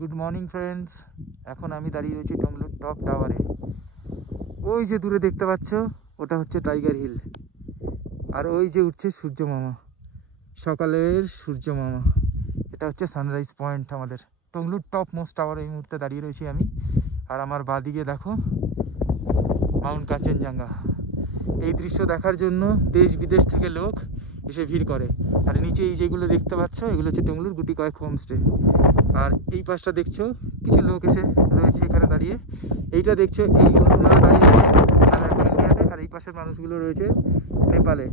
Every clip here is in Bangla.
Good morning friends. এখন আমি দাঁড়িয়ে রয়েছি টংলুর টপ টাওয়ারে। ওই যে দূরে দেখতে পাচ্ছ, ওটা হচ্ছে টাইগার হিল। আর ওই যে উঠছে সূর্য মামা, সকালের সূর্য মামা। এটা হচ্ছে সানরাইজ পয়েন্ট। আমাদের টংলুর টপ মোস্ট টাওয়ারে এই মুহূর্তে দাঁড়িয়ে রয়েছি আমি। আর আমার বাঁদিকে দেখো মাউন্ট কাঞ্চনজঙ্ঘা। এই দৃশ্য দেখার জন্য দেশ বিদেশ থেকে লোক এসে ভিড় করে। আর নিচে এই যেগুলো দেখতে পাচ্ছ, এগুলো হচ্ছে টংলুর গুটি কয়েক হোমস্টে। আর এই পাশটা দেখছো কিছু লোক এসে রয়েছে এখানে দাঁড়িয়ে। এইটা দেখছো এই ওনারা দাঁড়িয়ে আছে আর এখন ইন্ডিয়াতে। আর এই পাশের মানুষগুলো রয়েছে নেপালে।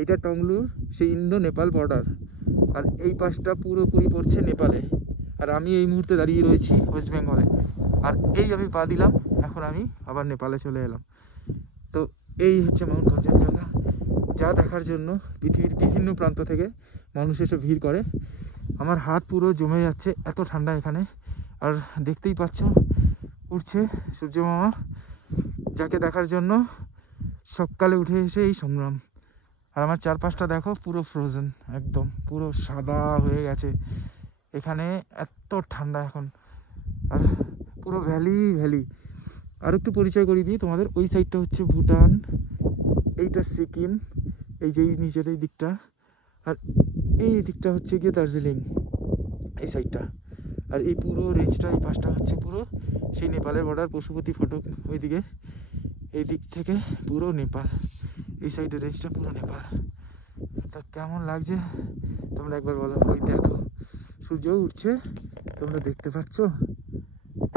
এইটা টংলুর সেই ইন্দো নেপাল বর্ডার। আর এই পাশটা পুরোপুরি পড়ছে নেপালে। আর আমি এই মুহূর্তে দাঁড়িয়ে রয়েছি ওয়েস্ট বেঙ্গলে। আর এই আমি পা দিলাম, এখন আমি আবার নেপালে চলে এলাম। তো এই হচ্ছে মাউন্ট কাঞ্চনজঙ্ঘা, যা দেখার জন্য পৃথিবীর বিভিন্ন প্রান্ত থেকে মানুষ এসে ভিড় করে। আমার হাত পুরো জমে যাচ্ছে, এত ঠান্ডা এখানে। আর দেখতেই পাচ্ছ উঠছে সূর্য মামা, যাকে দেখার জন্য সকালে উঠে এসে এই সংগ্রাম। আর আমার চারপাশটা দেখো পুরো ফ্রোজেন, একদম পুরো সাদা হয়ে গেছে এখানে, এত ঠান্ডা এখন। আর পুরো ভ্যালি ভ্যালি। আর একটু পরিচয় করিয়ে দিই তোমাদের। ওই সাইডটা হচ্ছে ভুটান, এইটা সিকিম, এই যে নিচের এই দিকটা। আর এই দিকটা হচ্ছে গিয়ে দার্জিলিং, এই সাইডটা। আর এই পুরো রেঞ্জটা, এই পাশটা হচ্ছে পুরো সেই নেপালের বর্ডার, পশুপতি ফটক ওইদিকে। এই দিক থেকে পুরো নেপাল, এই সাইডের রেঞ্জটা পুরো নেপাল। তা কেমন লাগছে তোমরা একবার বলো। ওই দেখো সূর্য উঠছে, তোমরা দেখতে পাচ্ছ?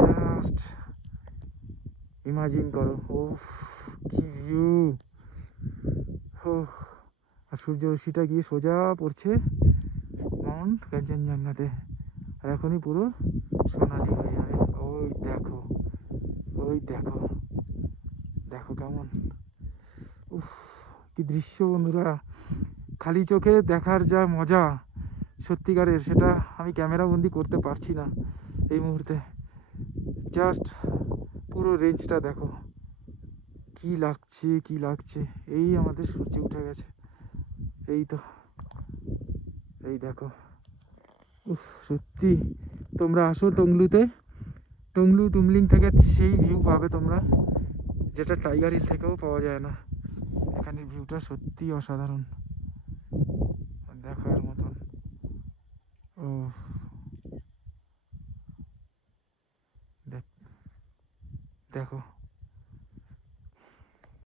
জাস্ট ইমাজিন করো, ও কি ভিউ। ও, আর সূর্য রশ্মিটা গিয়ে সোজা পড়ছে মাউন্ট কাঞ্চনজঙ্ঘাতে। আর এখনই পুরো সোনালি হয়ে যাবে। ওই দেখো, ওই দেখো, দেখো কেমন। উফ, কি দৃশ্য বন্ধুরা! খালি চোখে দেখার যা মজা সত্যিকারের, সেটা আমি ক্যামেরা বন্দি করতে পারছি না এই মুহূর্তে। জাস্ট পুরো রেঞ্জটা দেখো, কি লাগছে কি লাগছে। এই আমাদের সূর্য উঠে গেছে, এই তো, এই দেখো। উফ, সত্যি তোমরা আসো টংলুতে। টংলু টুমলিং থেকে সেই ভিউ পাবে তোমরা, যেটা টাইগার হিল থেকেও পাওয়া যায় না। এখানের ভিউটা সত্যি অসাধারণ, দেখার মতন। ও